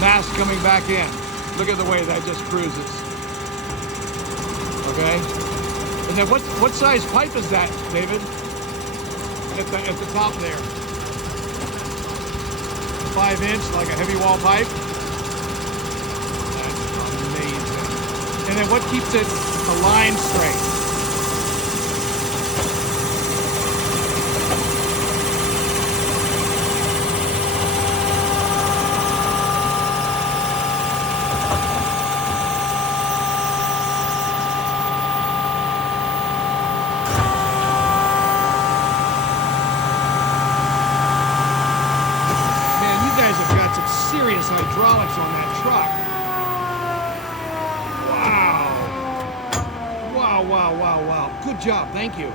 mass coming back in. Look at the way that just cruises. Okay. And then what size pipe is that, David? At the top there. 5-inch, like a heavy wall pipe. That's amazing. And then what keeps it aligned straight? Serious hydraulics on that truck. Wow. Wow, wow, wow, wow. Good job. Thank you.